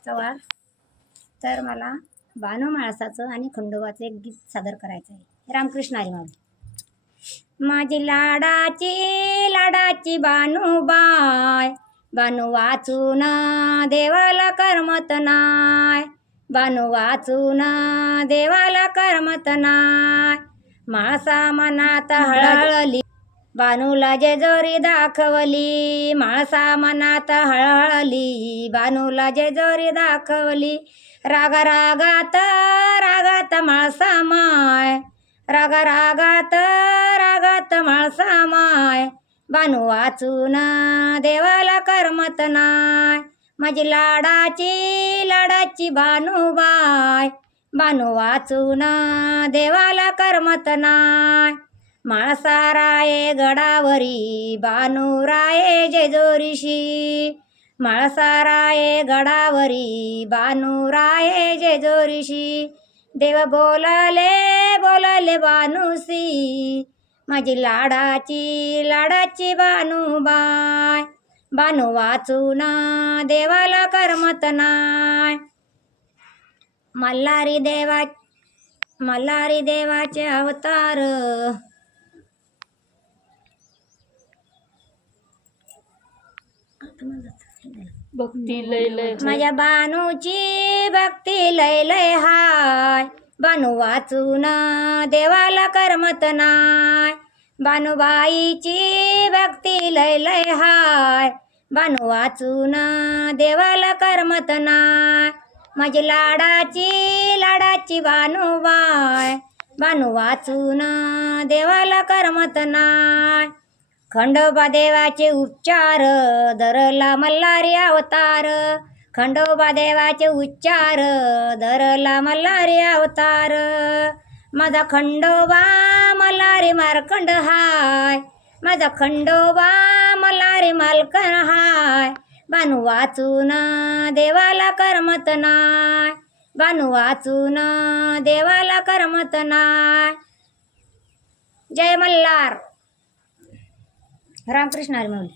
आजचा वार तर मला बानो माळसाचं आणि खंडोबाचं एक गीत सादर करायचं आहे रामकृष्ण हरी माऊली माझी लाडाची लाडाची बानूबाय बानू वाचून देवाला करमत नाय. बानू वाचून देवाला करमत नाय. माळसा मनात हळहळली बानूला जेजोरी दाखवली माळसा मनात हळहळली. बानूला जेजोरी दाखवली राग रागात रागात माळसा माय. राग रागात रागात माळसा माय. बानू वाचून देवाला करमत नाय. माझी लाडाची लाडाची बानूबाय बानू वाचून देवाला करमत नाय. माळसाराये गडावरी बानुराये जेजोरीशी. माळसाराये गडावरी बानुराये जेजोरीशी. देव बोलाले बोलाले बानुसी. माझी लाडाची लाडाची बानूबाय बानू वाचूना देवाला करमत नाय. मल्हारी देवा मल्हारी देवाचे अवतार. भक्ती लय लय माझ्या बानूची भक्ती लय लय हाय. बानू वाचून देवाला करमत नाय. बानूबाईची भक्ती लय लय हाय. बानू वाचून देवाला करमत नाय. माझी लाडाची लाडाची बानूबाय बानू वाचून देवाला करमत नाय. खंडोबा देवाचे उच्चार धरला मल्हारी अवतार. खंडोबा देवाचे उच्चार धरला मल्हारी अवतार. माझा खंडोबा मल्हारी मारखंड हाय. माझा खंडोबा मल्हारी मालकन हाय. बानू वाचून देवाला करमत नाय. बानू वाचून देवाला करमत नाय. जय मल्हार. रामकृष्ण हरी माऊली